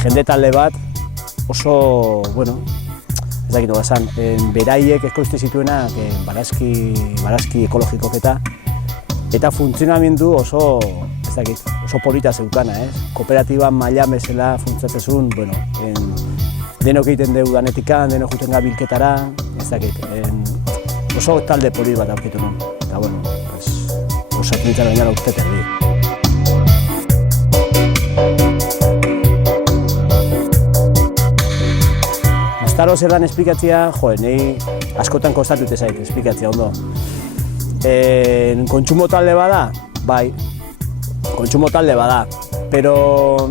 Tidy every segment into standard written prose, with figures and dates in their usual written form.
jende talde bat oso, bueno, ez dakit nola esan, beraiek ekoizte zituenak barazki ekologikok eta funtzionamendu oso, ez dakit, oso polita zeukana, kooperatiba mailan bezala funtzionatzen, bueno, denok egiten dugu danetikan, denok juten gabilketara, ez dakit, oso talde polit bat aurkitu nuen, eta bueno, osatzen nintzen baina uste terdi. Mastaro zer dan esplikatzea, nahi askotan kostatute zait esplikatzea ondo. Kontsumo talde bada? Bai, kontsumo talde bada, pero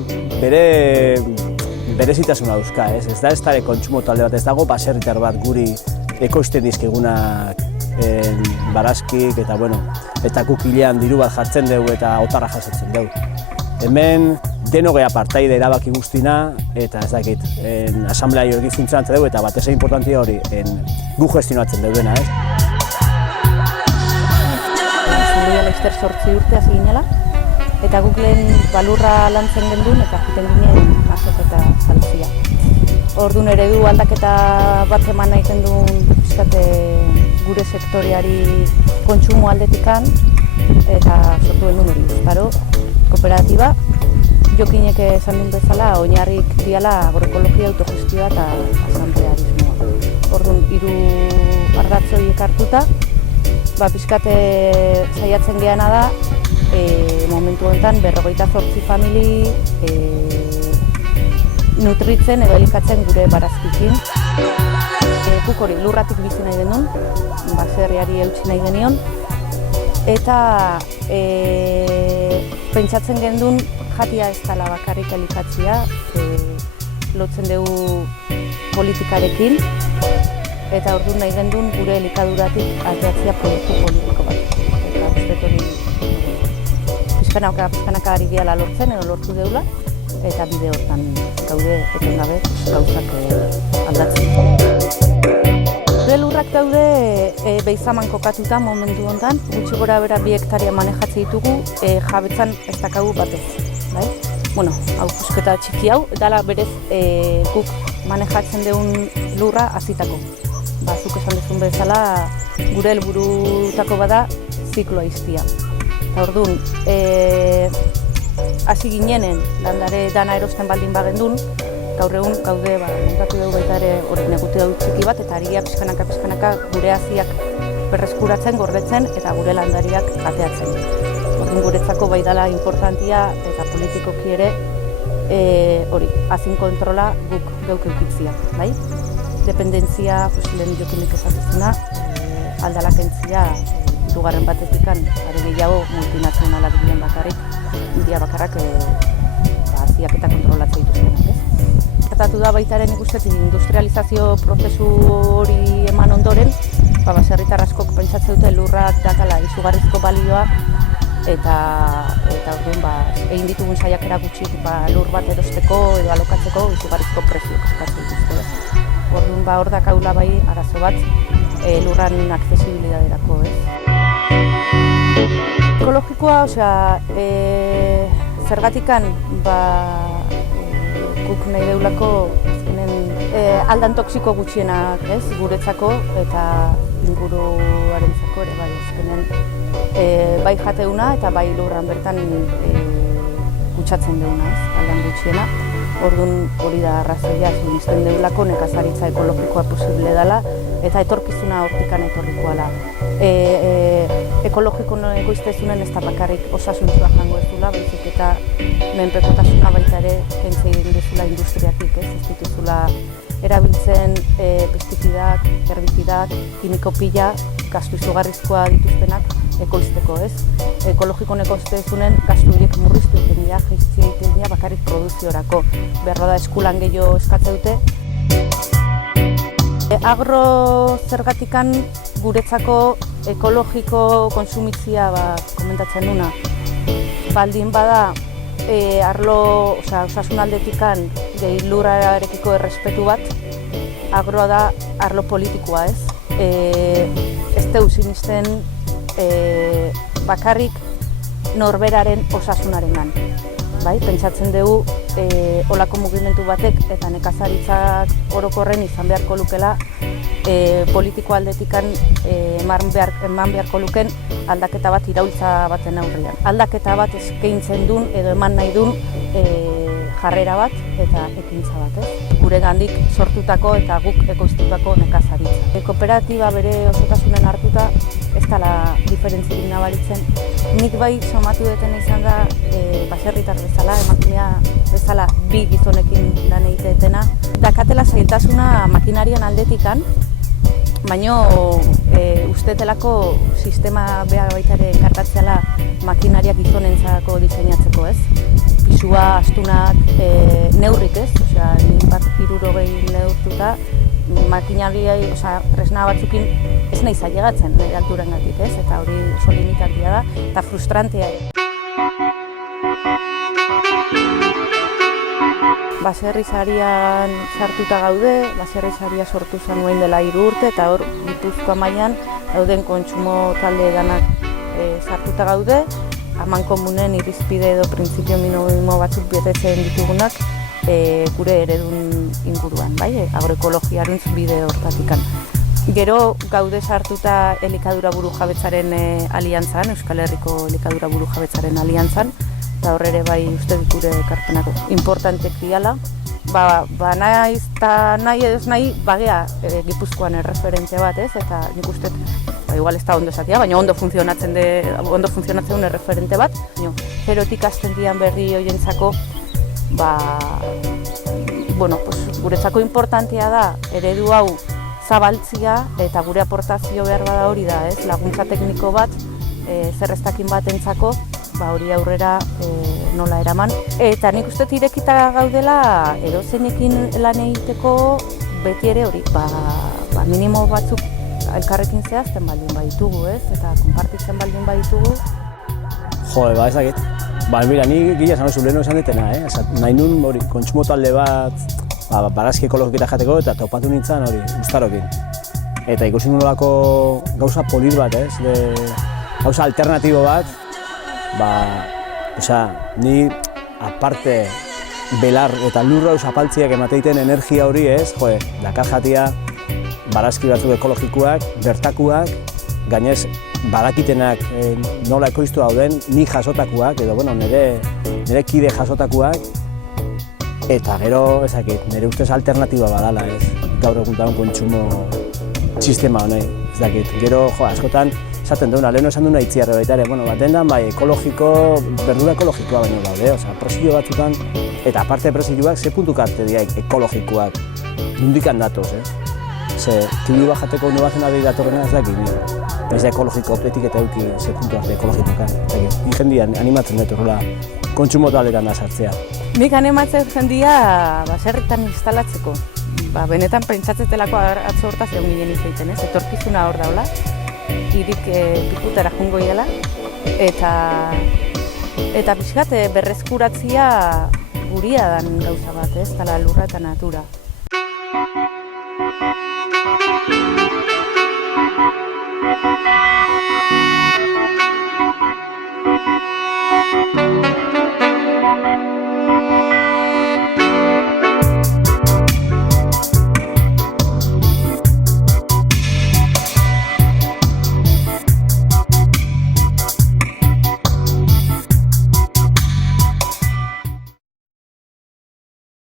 berezitasuna dauzka, ez da kontsumo talde bat, ez dago baserritar bat guri ekoizten dizkigunak barazkik eta bueno, eta kukilean diru bat jartzen dugu eta otarra jasotzen dugu. Hemen denogea partaide erabaki guztina eta ez dakit, asamblea hori funtzionatzen dugu eta batez importantia hori gu gestionatzen duguna, ez? Laster 8 urte hasi ginela, eta guk lehen balurra lantzen gendun eta juten ginen azok eta saltzia. Orduan eredu aldaketa bat eman nahi gendun gure sektoreari kontsumo aldetikan eta sortu gendun hori. Mastaro kooperatiba, jokinek esan duen bezala, oinarrik diala agroekologia, autogestioa eta asamblearismoa. Orduan, 3 ardatz horiek hartuta, pixkate saiatzen geana da, momentu honetan 58 famili nutritzen edo elikatzen gure barazkikin. Guk hori lurratik bizi nahi genuen, baserriari eutsi nahi genion, eta pentsatzen gendun jatia ez dela bakarrik elikatzea, lotzen dugu politikarekin, eta orduan nahi gendun gure elikaduratik ateatzea proiektu politiko bat. Eta beste hori pizkanaka ari gehala lortzen edo lortu deula, eta bide hortan gaude etengabe gauzak aldatzen. Gure lurrak daude Beizaman kokatuta momentu honetan, gutxi gora bera 2 hektaria manejatzen ditugu, jabetzan ez dakagu batez. Bueno, hau pusketa txiki hau, dala berez guk manejatzen dugun lurra hazitako. Zuk esan duzun bezala, gure helburutako bada zikloa iztia. Orduan, hasi ginenen landare dana erosten baldin bagendun, gaur egun gaude montatu dugu baita ere hori neguti dugu txiki bat, eta ari pixkanaka gure haziak berreskuratzen, gordetzen eta gure landariak ateatzen. Orduan guretzako bai dela importantia eta politikoki ere hori, hazin kontrola guk geuk eukitzia, bai? Dependentzia, lehen jokinek esatuzuna, aldalak entzia, 2. batezikan, are gehiago multinazionalak diren bakarrik, india bakarrak haziak eta kontrolatzea dituztenak. Gertatu da baitaren ikustetik industrializazio prozesu hori eman ondoren, baserritar askok pentsatzen dute lurrak dakala izugarrizko balioa, eta orduan egin ditugun saiakera gutxik lur bat erosteko edo alokatzeko izugarrizko prezioak eskatzen dituzte. Orduan hor dakaula bai arazo bat lurran aksesibilidaderako, ez? Ekologikoa, zergatikan guk nahi deulako aldan toksiko gutxienak, ez, guretzako eta inguruarentzako ere bai, azkenen bai jateuna eta bai lurran bertan kutsatzen deuna, ez, aldan gutxiena. Orduan hori da arrazoia, sinisten deulako nekazaritza ekologikoa posible dela eta etorkizuna hortikan etorrikoa da. Ekologiko ekoiztezunen ez da bakarrik osasuntsua jango ez dula, baizik eta menpekotasuna baita ere kentzei egin dezula industriatik, ez dituzula erabiltzen pestizidak, herbizidak, kimiko pila, gastu izugarrizkoa dituztenak ekoizteko, ez? Ekologikon ekoiztezunen gastu horiek murriztu egiten dira, jaitsi egiten dira bakarrik produziorako. Behar da eskulan gehiago eskatze dute. Agro zergatikan guretzako ekologiko konsumitzia komentatzen duna. Baldin bada arlo, osasun aldetikan gehi lurrarekiko errespetu bat, agroa da arlo politikoa, ez? Ez deu sinisten bakarrik norberaren osasunarengan. Pentsatzen dugu olako mugimendu batek eta nekazaritzak orokorren izan beharko lukela politiko aldetikan eman beharko luken aldaketa bat iraultza baten aurrean. Aldaketa bat eskaintzen duen edo eman nahi duen jarrera bat eta ekintza bat, guregandik sortutako eta guk ekoiztutako nekazaritza. Kooperatiba bere osotasunen hartuta ez dela diferentzirik nabaritzen. Nik bai somatu detena izan da baserritar bezala, emakumea bezala bi gizonekin lan egiteetena. Dakatela zailtasuna makinarian aldetikan, baina ustetelako sistema behar baita ere enkartatzeala makinariak gizonentzako diseinatzeko, ez? Pisua, astunak, neurrik, ez? Osea, bat 60 neurtuta, makinariai, tresna batzukin ez nahi zailegatzen nire alturengatik, ez? Eta hori oso limitantia da, eta frustrantea ere. Baserri sarian sartuta gaude, baserri saria sortu zen nuen dela 3 urte, eta hor Gipuzkoa mailan dauden kontsumo talde danak sartuta gaude, amankomunen irizpide edo printzipio minimo batzuk betetzen ditugunak gure eredun inguruan, bai? Agroekologiaruntz bide hortatikan. Gero gaude sartuta elikadura burujabetzaren aliantzan, Euskal Herriko elikadura burujabetzaren aliantzan, eta horre ere bai uste dut gure ekarpenako importantek diala. Nahiz eta nahi edo ez nahi, bagea Gipuzkoan erreferente bat, ez? Eta nik uste, igual ez da ondo esatia, baina ondo funtzionatzen duen erreferente bat. Zerotik hasten dian berri horientzako, guretzako importantea da eredu hau zabaltzia eta gure aportazio behar bada hori da, ez? Laguntza tekniko bat, zerreztakin batentzako, hori aurrera nola eraman. Eta nik uste irekita gaudela edozeinekin lan egiteko beti ere hori, minimo batzuk elkarrekin zehazten baldin baditugu, ez? Eta konpartitzen baldin baditugu. Ez dakit. Mira, ni gila esan oso leheno esan detena, nahi nun hori, kontsumo talde bat, barazki ekologiketa jateko eta topatu nintzen hori, ustarokin. Eta ikusi nolako gauza polit bat, gauza alternatibo bat, ni aparte belar eta lurra zapaltziak emateiten energia hori, dakar jatia barazki batzuk ekologikoak, bertakuak, gainez badakitenak nola ekoiztu dauden, ni jasotakuak, edo nire kide jasotakuak, eta gero, nire ustez alternatiba badala, gaur egun kontsumo sistema honei, ez dakit. Gero, askotan, esaten duena, leheno esan duena itziarre baita ere, baten da, ekologiko, berdura ekologikoa baino daude, presio batzutan, eta aparte presioak, ze puntuk arte dira ekologikoak, nundikan datoz, kibi bajateko unebazen adei datorrena ez dakit, ez da ekologiko etiketa eduki ze puntu arte ekologikokan, jendian animatzen dut horrela kontsumo taletan da sartzea. Nik animatzen jendia baserritan instalatzeko, benetan pentsatzetelako atzo hortaz egun ginen izaiten, etorkizuna hor daula, hirik pikutara jungo iela, eta pixkat berreskuratzia guria dan gauza bat, tala lurra eta natura.